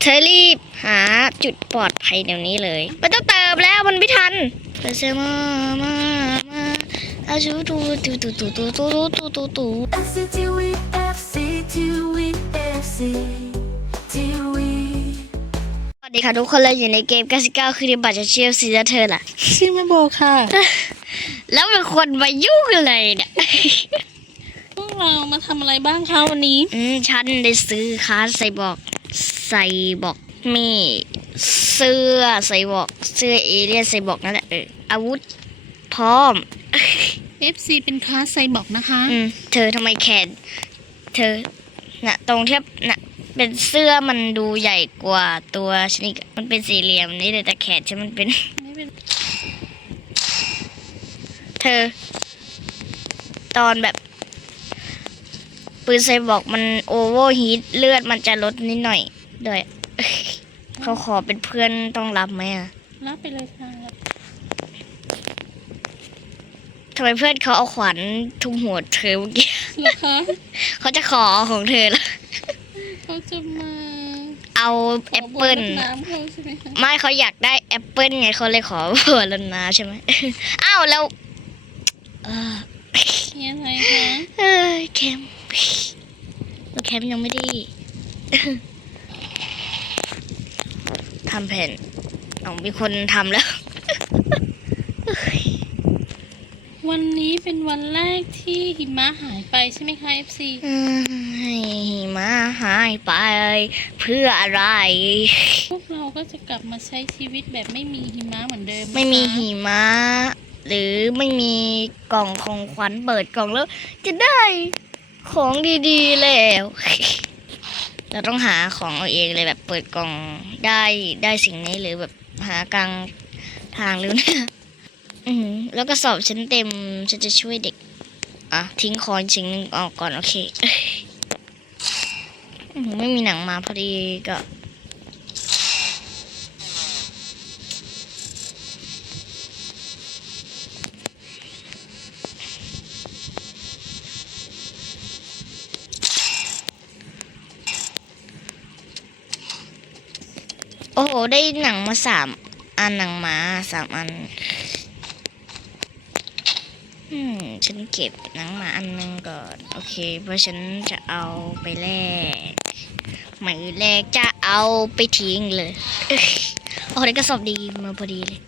เธอรีบหาจุดปลอดภัยเดี๋ยวนี้เลยมันต้องเติมแล้วมันไม่ทันเเซมามามาอาชูตูตูตูตูตูตูตูตูตู FC TV FC TV FC TV สวัสดีค่ะทุกคนเราอยู่ในเกม 99 คือในบัตรจะเชียลซีและเธอล่ะชื่อแม่โบค่ะ แล้วเป็นคนมายุ่งอะไรเนี่ยพวกเรามาทำอะไรบ้างคะวันนี้ อืมฉันได้ซื้อคาร์ดใส่บอก ใส่บอกมีเสื้อใส่บอกเสื้อเอเลี่ยนใส่บอกนั่นแหละเอออาวุธพร้อม FC เป็นคลาสไซบอกนะคะ อืมเธอทำไมแขน เธอน่ะตรงเทียบน่ะเป็นเสื้อมันดูใหญ่กว่าตัวฉันอีกมันเป็นสี่เหลี่ยมนี่เลยแต่แขนฉันมันเป็น ไม่เป็นเธอ ตอนแบบ ปืนไซบอกมันโอเวอร์ฮีทเลือดมันจะลดนิดหน่อย ด้วยเขาขอเป็นเพื่อนต้องรับไหมอะ รับไปเลยค่ะทำไมเพื่อนเขาเอาขวานทุบหัวเธอเมื่อกี้เหรอคะเขาจะขอของเธอแล้วเขาจะมา เอาแอปเปิลขอบนรดน้ำเขาใช่ไหมคะไม่เขาอยากได้แอปเปิลไงเขาเลยขอบัวลนนาใช่ไหมอ้าวแล้วเออมีอะไรคะเอ้ยแคมแล้วแคมยังไม่ได้ ทำแผ่นเอามีคนทำแล้ว วันนี้เป็นวันแรกที่หิมะหายไปใช่ไหมคะ FC เอ้ยมาหายไป เพื่ออะไร พวกเราก็จะกลับมาใช้ชีวิตแบบไม่มีหิมะเหมือนเดิมนะคะไม่มีหิมะ หรือไม่มีกล่องของขวัญเปิดกล่องแล้ว จะได้ของดีๆแล้ว เราต้องหาของเอาเองเลยแบบเปิดกล่องได้ได้สิ่งนี้หรือแบบหากลางทางหรือเนี่ยอือแล้วก็สอบฉันเต็มฉันจะช่วยเด็ก อะ ทิ้งคอนสิ่งหนึ่งออกก่อน โอเค ไม่มีหนังมาพอดีก็ อ้โห ได้หนังมาสามอันหนังหมาสามอัน อืม ฉันเก็บหนังหมาอันหนึงก่อน โอเค เพราะฉันจะเอาไปแลกไม่แลกจะเอาไปทิ้งเลยเอ้โอ้ได้กระสอบดีมาพอดีเลย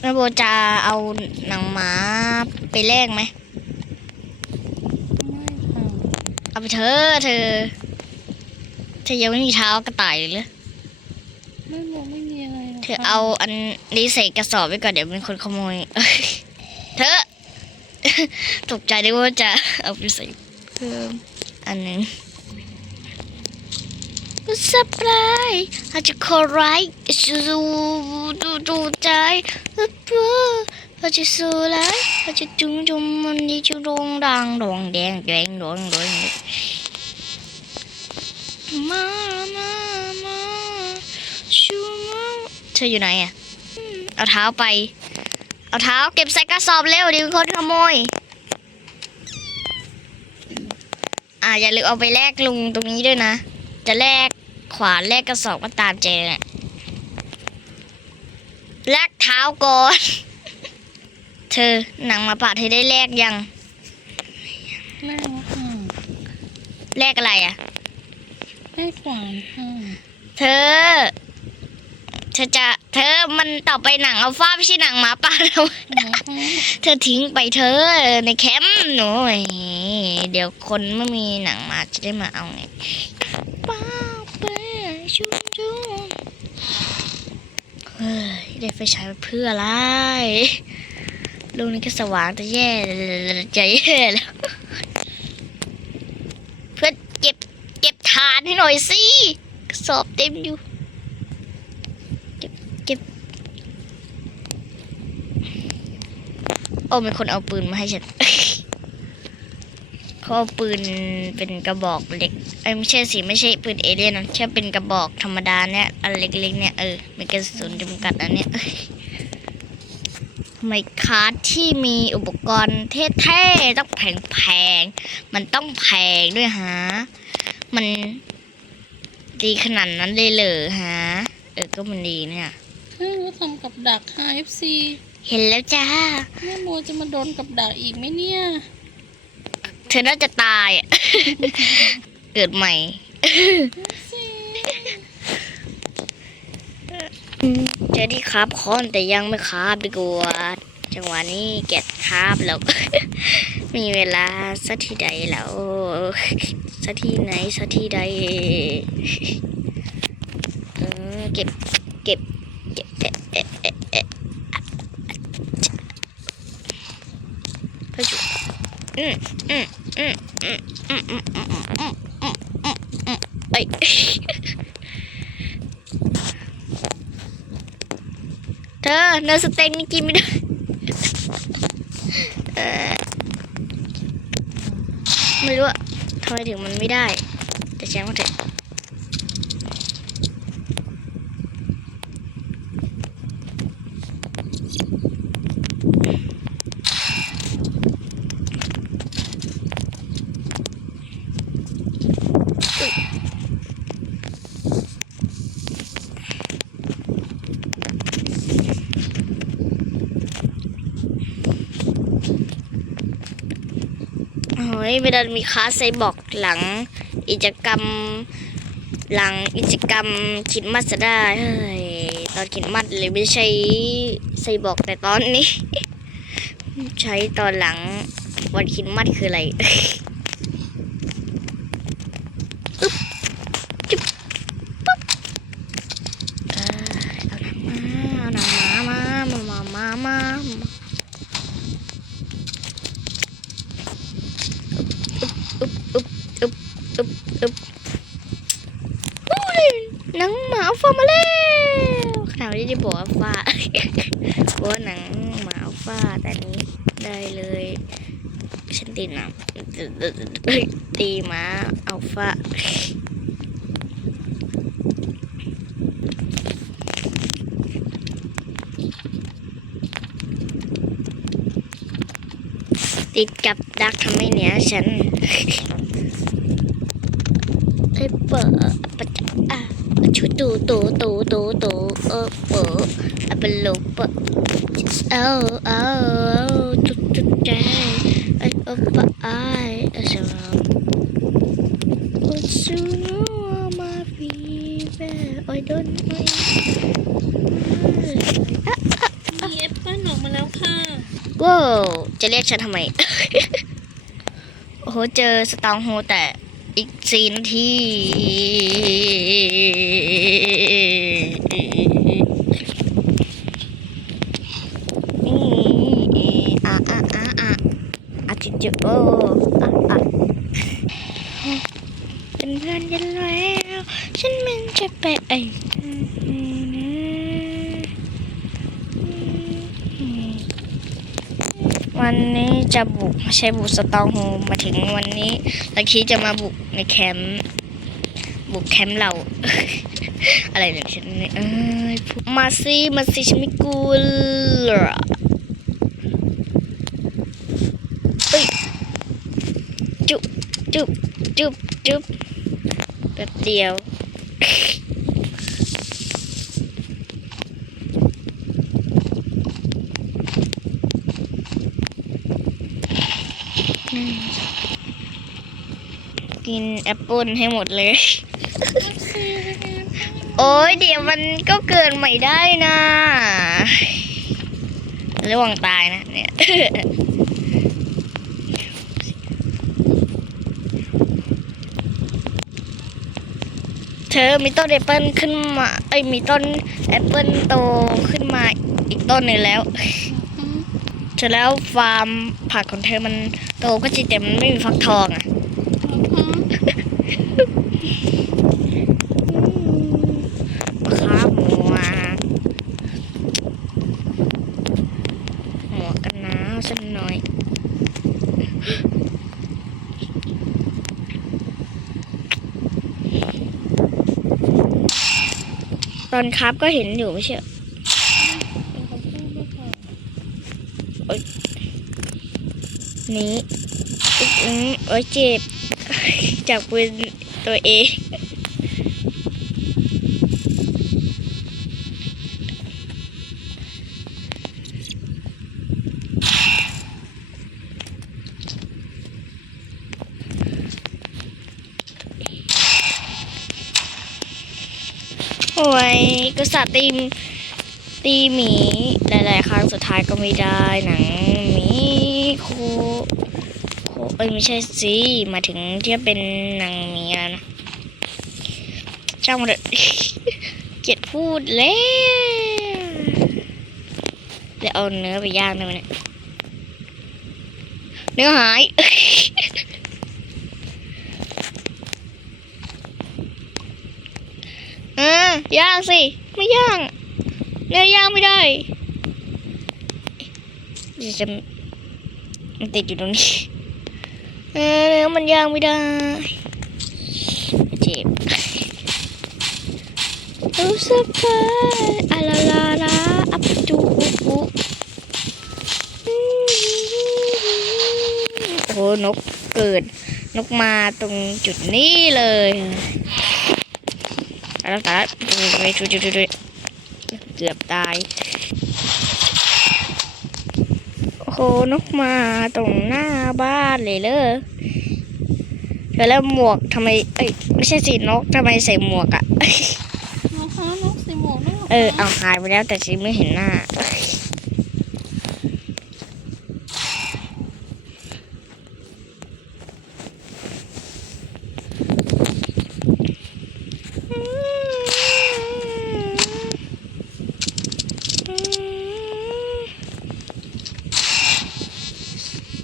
แม่โบจะเอาหนังหมาไปแลกไหมค่ะ เอา ไปเถอะเธอ เธอยังไม่มีเท้ากระต่ายเลยเหรอไม่บอกไม่มีอะไรหรกเธอค่ะเอาอันนี้ใส่กระสอบไว้ก่อนเดี๋ยวเป็นคนขโมยเอ้ยเธอ ตกใจได้ว่าจะเอาไปใส่เพิ่มอันหนึ่งก็สปรายอาจจะคอไรสูดูดูใจเพื่อ อาจจะสูไราจะจุงจุงมันดีจุดงดังดวงแดงแดงดวงดวงมามามาชูมาเธออยู่ไหนอะเอาเท้าไป เอาเท้าเก็บใส่กระสอบเร็วดีคนขโมยอ่าอย่าลืมเอาไปแลกลุงตรงนี้ด้วยนะ จะแลกขวานแลกกระสอบก็ตามเจแหละแลกเท้าก่อน เธอหนังหมาป่าเธอได้แลกยังแรกแล้วค่ะแลกอะไรอะแรกขวานค่ะเธอเธอจะเธอมันต่อไปหนังอัลฟาไม่ใช่หนังหมาป่าแล้วหนูคะเธอทิ้งไปเธอะในแคมป์หนูเดี๋ยวคนไม่มีหนังมาจะได้มาเอาไงป้าเป้ชุ่มชุ่มเฮ้ยได้ไฟฉายมาเพื่ออะไร ลูกนี้ก็สว่างแต่แย่ใจแย่แล้วเพื่อเก็บเก็บฐานให้หน่อยสิสอบเต็มอยู่เก็บเก็บโอ้มีคนเอาปืนมาให้ฉันเขาเอาปืนเป็นกระบอกเล็กเอ้ไม่ใช่สิไม่ใช่ปืนเอเลี่ยนนะแค่เป็นกระบอกธรรมดาเนี่ยอันเล็กๆเนี่ยเออมีกระสุนจำกัดอันเนี้ย ไมคาร์ที่มีอุปกรณ์เท่ๆ ต้องแพงๆ มันต้องแพงด้วยฮะ มันดีขนาดนั้นเลยเหรอฮะ เออ ก็มันดีเนี่ยเฮ้ยว่าทำกับดัก 5FC เห็นแล้วจ้า แม่โมจะมาโดนกับดักอีกไหมเนี่ย เธอน่าจะตายอะ เกิดใหม่ สิ เจ อที่คราบคอนแต่ยังไม่คราบดีกว่าจังหวะนี้แกะคราบแล้ว มีเวลาสักทีใดแล้วสักทีไหนสักทีใดเออเก็บเก็บเก็บเอ๊ะเอ๊ะเอ๊ะเอ๊ะไปจุอืมอืมอืมอืมอืมอืมอืมอืมอืมอืมอืมเอ้ย เธอเนื้อสเต็กนี่กินไม่ได้ไม่รู้ว่าทำไมถึงมันไม่ได้ แต่แช่างมันเถอะโอ้ ยเวลามีคลาสไซบอร์กหลังกิจกรรม หลังกิจกรรมคิดมัสจะได้เฮ้ยตอนคิดมัดเลยไม่ใช้ไซบอร์กแต่ตอนนี้ ใช้ตอนหลังวันคิดมัดคืออะไร อึ๊บจุ๊บปุ๊บเอ้ยเอาหนังมาเอาหนังมามามามามามาอึ๊บอึ๊บอึ๊บอึ๊บอึ๊บอุ้ยหนังหมาฟ้ามาแล้วขนาดไม่ได้บอกว่าฟ้า บอกว่าหนังหมาฟ้าแต่อันนี้ได้เลย ฉันตีหนัง ตีหมาอัลฟาติดกับดักทำให้เหนียฉันไอ้เปิดปะจะอะชุดตูตูตูตูตูเออเปิดอะเป็นลูกเปิดเอาเอาจุดจุดใจไอ้เออปะไอ้เออสมองโอ้ซูโนมาฟีเบโอ้ยโดนโอ้ย มีแอปเปิ้ลออกมาแล้วค่ะ ว้าว จะเรียกฉันทำไม โอ้โห เจอสตองโฮแต่อีกสี่นาทีอะอะอะอะอะจิจุโออะอะเป็นเพื่อนกันแล้ว ฉันมันจะไปไอ้วันนี้ จะบุกไม่ใช่บุกสตองโฮมมาถึงวันนี้ตะคีจะมาบุกในแคมป์บุกแคมป์เรา อะไรเนี่ยฉันเอ้ยมาสิมาสิฉันไม่กลัวเอ้ยจุบจุบจุบจุบแป๊บเดียว กินแอปเปิลให้หมดเลย โอ้ยเดี๋ยวมันก็เกินใหม่ได้นะระวังตายนะเนี่ยเธอมีต้นแอปเปิลขึ้นมา เอ้ยมีต้นแอปเปิลโตขึ้นมาอีกต้นหนึ่งแล้วเสร็จแล้วฟาร์มผักของเธอมัน โตก็จริงแต่มันไม่มีฟักทองอะขาหมูอะหมวกกันหนาวสักหน่อยตอนครับก็เห็นอยู่ไม่ใช่เหรอ ห นี้อืมโอ้ยเจ็บ จากปืนตัวเองโอ้ยก็สาตีมตีหมีหลายๆครั้งสุดท้ายก็ไม่ได้หนัง อ้ยไม่ใช่สิมาถึงที่เป็นนังหมีอะนะจ้างมันเถอะเกลียดพูดแล้วเดี๋ยวเอาเนื้อไปย่างได้ไหมเนี่ยเนื้อหาย เออย่างสิ ไม่ย่าง เนื้อย่างไม่ได้จะมันติดอยู่ตรงนี้ เออมันย่างไม่ได้เจ็บรู้สึกว่าอะลาลาลาอับจูอุโอ้โหนกเกิด นกมาตรงจุดนี้เลยตายแล้วตายแล้วช่วยช่วยช่วยช่วยเกือบตาย โอ้โห นกมาตรงหน้าบ้านเลยเลยเดี๋ยวแล้วหมวกทำไม เอ้ยไม่ใช่สินกทำไมใส่หมวกอะนะคะนกใส่หมวกด้วยหรเออเอาหายไปแล้วแต่ฉันไม่เห็นหน้า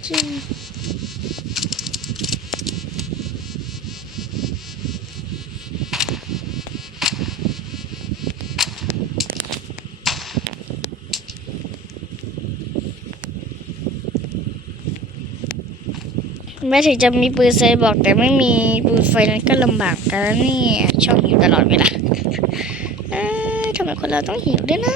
จริง แม้ถึงจะมีปืนไซบอกแต่ไม่มีปืนไฟนั้นก็ลำบากกันนี่ชอบหิวตลอดเวลาทำไมคนเราต้องหิวด้วยนะ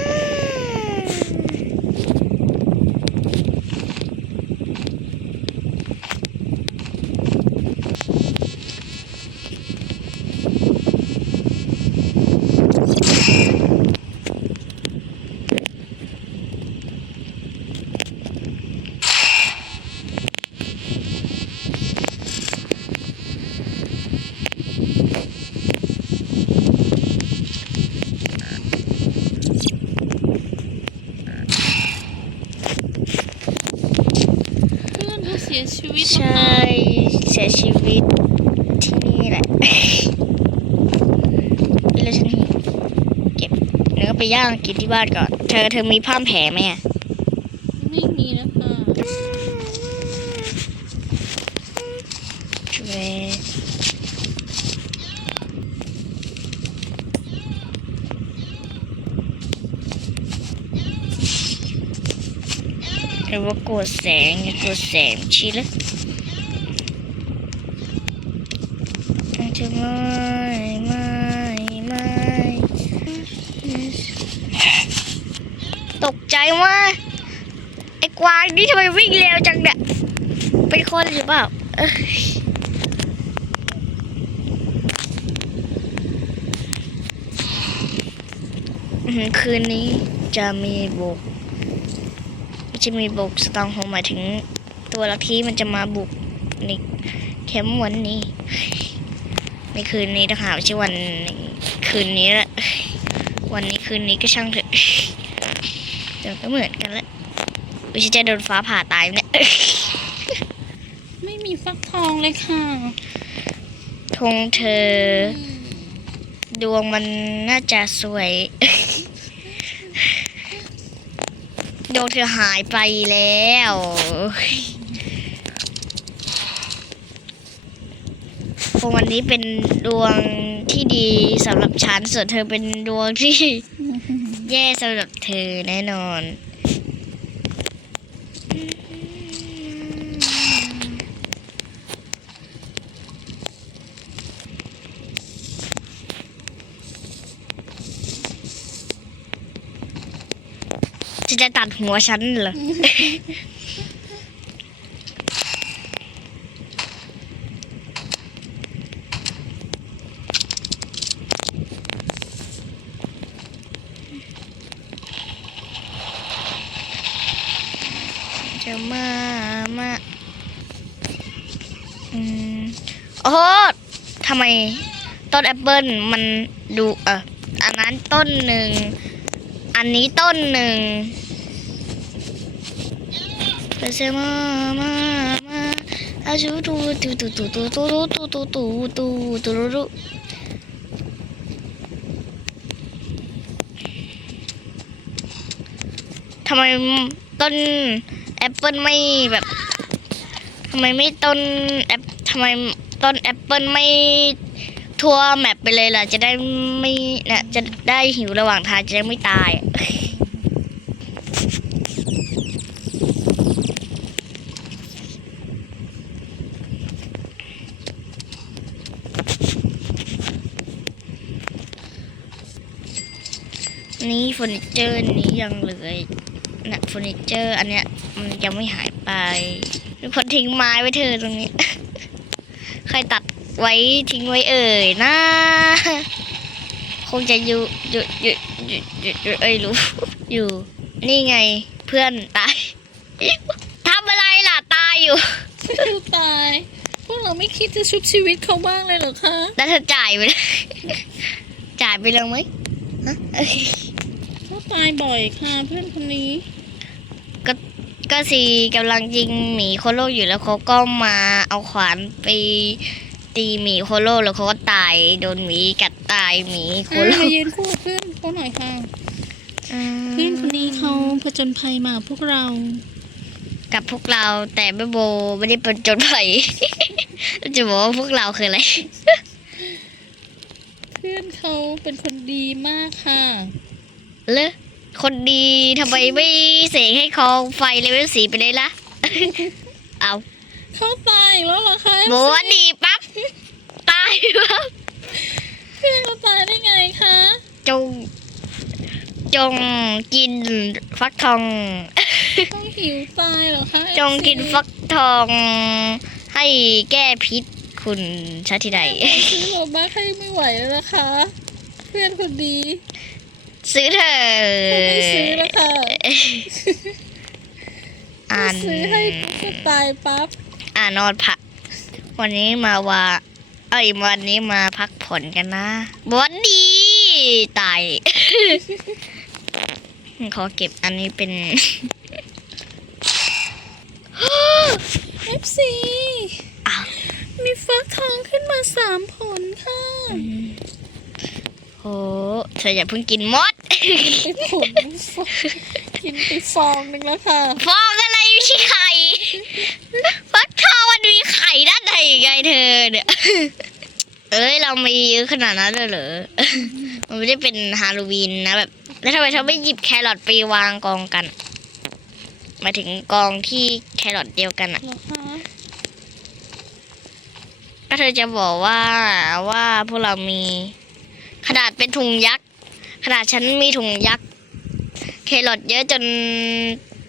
เพื่อนเธอเสียชีวิตใช่เสียชีวิตที่นี่แหละแล้วฉันหิวเก็บเนื้อไปย่างกินที่บ้านก่อน เธอเธอมีผ้าแผลไหมอะไม่มีนะคะ ช่วย หรือว่ากลัวแสงอย่ากลัวแสงชี้เลยจะไม่ไม่ไม่ตกใจว่าไอ้กวางนี่ทำไมวิ่งเร็วจังเนี่ยเป็นคนหรือเปล่าคืนนี้จะมีบุก จะมีบุกสตองโฮหมายถึง ตัวลักที่มันจะมาบุกในแคมป์วันนี้ ในคืนนี้นะคะไม่ใช่วันคืนนี้ละวันนี้คืนนี้ก็ช่างเถอะเดี๋ยวก็เหมือนกันละวิชิจะโดนฟ้าผ่าตายเนี่ยไม่มีฟักทองเลยค่ะธงเธอ ดวงมันน่าจะสวย กเธอหายไปแล้ว ดววันนี้เป็นดวงที่ดีสำหรับฉัน ส่วนเธอเป็นดวงที่ แย่สำหรับเธอแน่นอน จะจะตัดหัวฉันเหรอ จะมา มา อืมโอ้ทำไมต้นแอปเปิลมันดูเอออันนั้นต้นหนึ่ง อันนี้ต้นหนึ่งเปเซมามามาอาชูตูตูตูตูตูตูตูตูตูตูตูตูตูทำไมต้นแอปเปิลไม่แบบทำไมไม่ต้นแอปทำไมต้นแอปเปิลไม่ ทั่วแมปไปเลยล่ะ จะได้ไม่เนี่ยจะได้หิวระหว่างทางจะได้ไม่ตายนี่เฟอร์นิเจอร์นี้ยังเหลือนะเฟอร์นิเจอร์ อันเนี้ยมันยังไม่หายไปมีคนทิ้งไม้ไว้เธอตรงนี้ ใครตัด ไว้ทิ้งไว้เอ่ยนะ คงจะอยู่อยู่อยู่อยู่อยู่อยู่เอ้ยรู้อยู่ นี่ไงเพื่อนตายทำอะไรล่ะตายอยู่ดูตายพวกเราไม่คิดจะชุบชีวิตเขาบ้างเลยเหรอคะแล้วเธอจ่ายไปเลยจ่ายไปเลยไหมฮะเอ้ยเขาตายบ่อยค่ะเพื่อนคนนี้ก็ซีกำลังยิงหมีโคโลอยู่แล้วเขาก็มาเอาขวานไป ตีหมีโคโลแล้วเขาก็ตายโดนหมีกัดตายหมีโคอะโลมายืนคู่กับเพื่อนเขาหน่อยค่ะเพื่อนคนนี้เขาผจญภัยมากับพวกเรา กับพวกเราแต่แม่โบไม่ได้เป็นจนไผ่จะบอกว่าพวกเราคืออะไร เพื่อนเขาเป็นคนดีมากค่ะเลอคนดีทำไมไม่เสกให้คองไฟเลเวลสีไปเลยล่ะ เอา เขาตายอีกแล้วเหรอคะโบว่าดีปั๊บ ตายปั๊บเพื่อนเขาตายได้ไงคะจง จงกินฟักทอง ต้องหิวตายเหรอคะ จงกินฟักทอง ให้แก้พิษคุณชาติใดซื้อโลบ้าให้ไม่ไหวแล้วนะคะ เพื่อนคนดีซื้อเถอะไม่ซื้อแล้วค่ะอ่านซื้อให้ก็ตายปั๊บอ่านนอนพัก วันนี้มาว่า เอ้ยวันนี้มาพักผ่อนกันนะวันดีตาย ขอเก็บอันนี้เป็นเอฟซีอ้าวมีฟักทองขึ้นมาสามผลค่ะโหเธออย่าเพิ่งกินมดเป็นผลกินไปฟองหนึ่งแล้วค่ะ ฟองอะไรไม่ใช่ไข่ฟักทองมันมีไข่ด้านในยังไงเธอเนี่ย เอ้ยเรามีเยอะขนาดนั้นเลยเหรอ มันไม่ได้เป็นฮาโลวีนนะแบบ แล้วทำไมเธอไม่หยิบแครอทไปวางกองกันหมายถึงกองที่แครอทเดียวกันอะเหรอคะก็เธอจะบอกว่าว่าพวกเรามีขนาดเป็นถุงยักษ์ขนาดฉันมีถุงยักษ์แครอทเยอะจน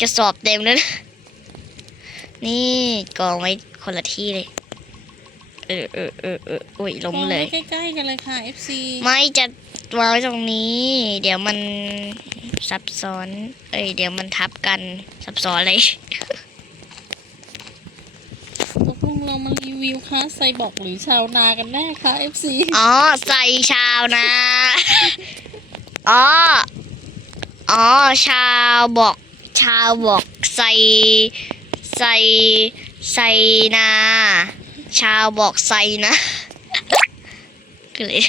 จะสอบเต็มแล้วนะนี่กองไว้คนละที่เลย เออเออเออเอออุ้ยล้มเลยวางไว้ใกล้ๆกันเลยค่ะ FC ไม่จะวางไว้ตรงนี้ เดี๋ยวมันซับซ้อน เอ้ย เดี๋ยวมันทับกันซับซ้อนเลย ตกลงเรามารีวิวค้าไซบอกหรือชาวนากันแน่คะ FC อ๋อ ใส่ชาวนะ อ๋อ อ๋อ ชาวบอก ชาวบอกใส่ ใส่ ใส่นา ชาวบอกใส่นะคือเลย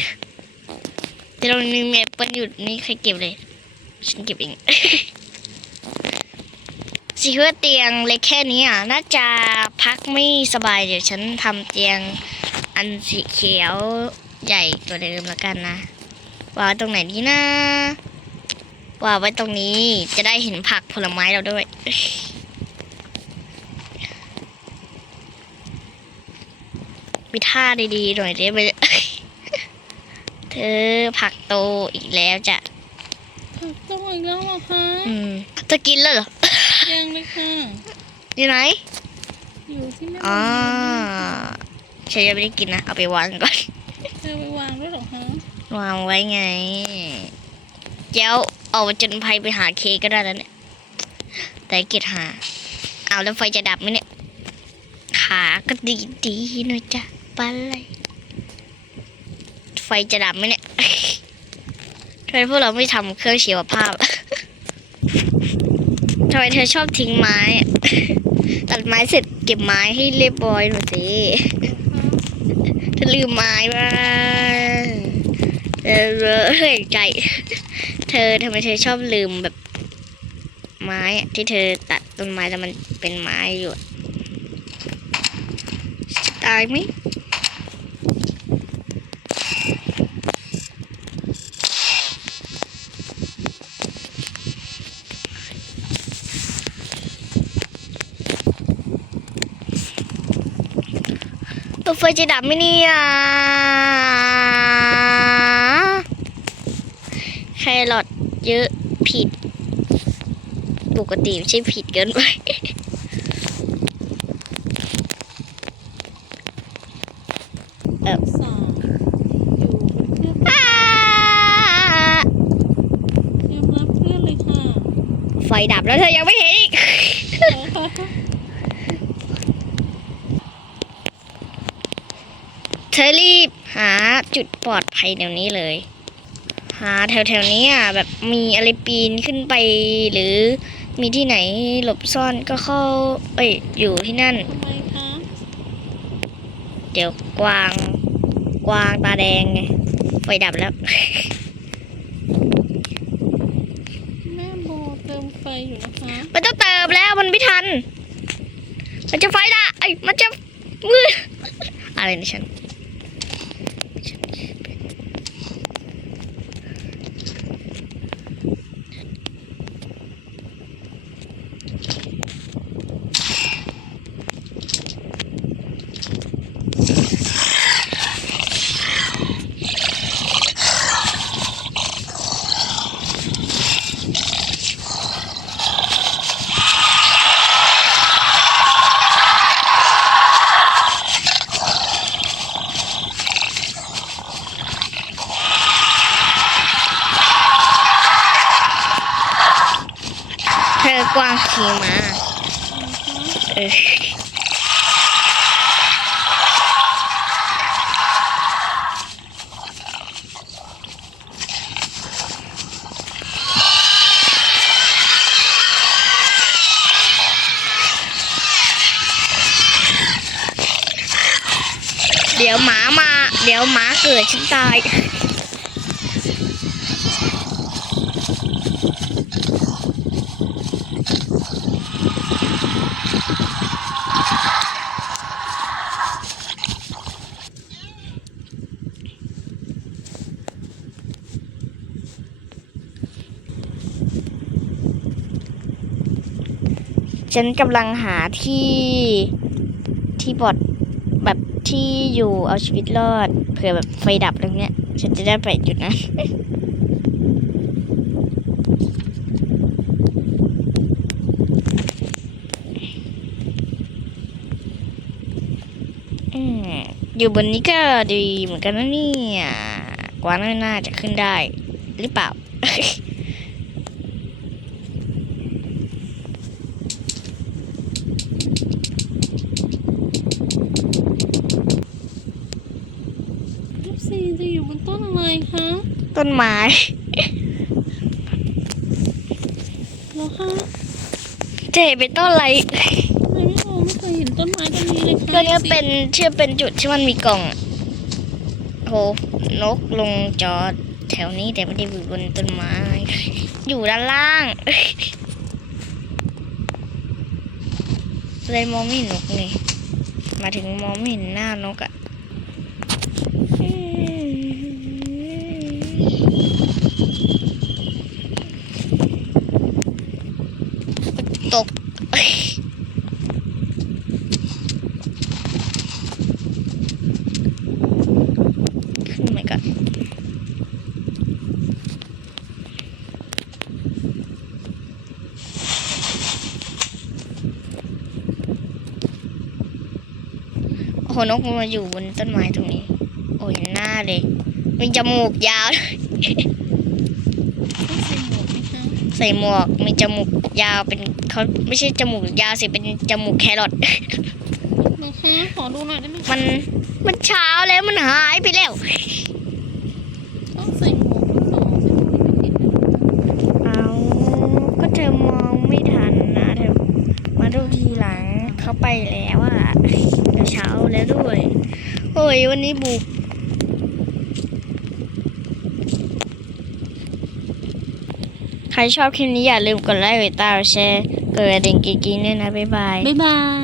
เดี๋ยวตรงนี้มีแอปเปิลอยู่นี่ใครเก็บเลย ฉันเก็บเองสิว่าเตียงเล็กแค่นี้อะ น่าจะพักไม่สบายเดี๋ยวฉันทำเตียงอันสีเขียวใหญ่กว่าเดิมแล้วกันนะวางไว้ตรงไหนดีนะวางไว้ตรงนี้จะได้เห็นผักผลไม้เราด้วย มีท่าดีๆหน่อยได้ไหมเธอผักโตอีกแล้วจ้ะผักต้องอีกแล้วเหรอคะอืมจะกินแล้วเหรอยังเลยค่ะอยู่ไหนอยู่ที่แม่อ๋อบุญฉันยังไม่ได้กินนะเอาไปวางก่อนเธอไปวางด้วยเหรอคะวางไว้ไงเจ้าออกมาจนภัยไปหาเคกก็ได้แล้วเนี่ยแต่เกียรหาอเอาแล้วไฟจะดับไหมเนี่ยขาก็ดีดีๆหน่อยจ้ะ ปันเลยไฟจะดับไหมเนี่ยทำไมพวกเราไม่ทำเครื่องชีวภาพทำไมเธอชอบทิ้งไม้ ตัดไม้เสร็จเก็บไม้ให้เรียบร้อยหน่อยสิเธอลืมไม้บ้างเออเฮ้ยใจ เธอทำไมเธอชอบลืมแบบ ไม้ที่เธอตัดต้นไม้แล้วมันเป็นไม้อยู่ตายไหม ตัวไฟจะดับไหมเนี่ยแครอทเยอะผิด ปกติไม่ใช่ผิดเกินไปสองอยู่เพื่องอ้าเตรียมรับเพื่อนเลยค่ะไฟดับแล้วเธอยังไม่เห็น อีกเธอรีบหาจุดปลอดภัยเดี๋ยวนี้เลย หาแถวๆนี้อะแบบมีอะไรปีนขึ้นไป หรือมีที่ไหนหลบซ่อนก็เข้า เอ้ยอยู่ที่นั่นทำไมคะเดี๋ยวกวางกวางตาแดงไงไฟดับแล้วแม่โบเติมไฟอยู่นะคะมันต้องเติมแล้วมันไม่ทัน มันจะไฟละไอ้ยมันจะมืออะไรนะฉัน กวางขี่มาเออเดี๋ยวหมามา เดี๋ยวหมาเกิดฉันตาย ฉันกำลังหาที่ที่บอดแบบที่อยู่เอาชีวิตรอดเผื่อแบบไฟดับอะไรเงี้ย ฉันจะได้ไปจุดนั้นอืมอยู่บนนี้ก็ดีเหมือนกันนะเนี่ยกว่าน่าจะขึ้นได้ หรือเปล่า ลูกซีจะอยู่บนต้นอะไรคะ ต้น ไม้เหรอคะจะเห็นเป็นต้นอะไรทำไมไม่โบไม่เคยเห็นต้นไม้ต้นนี้เลยค่ะก็เนี่ยเป็นเชื่อเป็นจุดที่มันมีกล่องอะโหนกลงจอดแถวนี้แต่ไม่ได้อยู่บนต้นไม้ อยู่ด้านล่างเลยมองไม่เห็นนกเลยมาถึงมองไม่เห็นหน้านกอะตก ขึ้นมาก่อนโอ้โห นกมันมาอยู่บนต้นไม้ตรงนี้ โอ้ยหน้าเลยมีจมูกยาวต้องใส่หมวกไหมคะใส่หมวกมีจมูกยาวเป็นเขาไม่ใช่จมูกยาวสิเป็นจมูกแครอทนะคะขอดูหน่อยได้ไหมมันมันเช้าแล้วมันหายไปแล้วต้องใส่หมวกทั้งสองใช่ไหมไม่เห็นเลยเอาก็เธอมองไม่ทันนะเธอมาดูทีหลังเขาไปแล้วอะเดี๋ยวเช้า แล้วด้วย โอ้ยวันนี้บุกใครชอบคลิปนี้อย่าลืมกดไลค์กดติดตามแชร์กดกระดิ่งกิ๊งๆด้วยนะ บ๊ายบาย บ๊ายบาย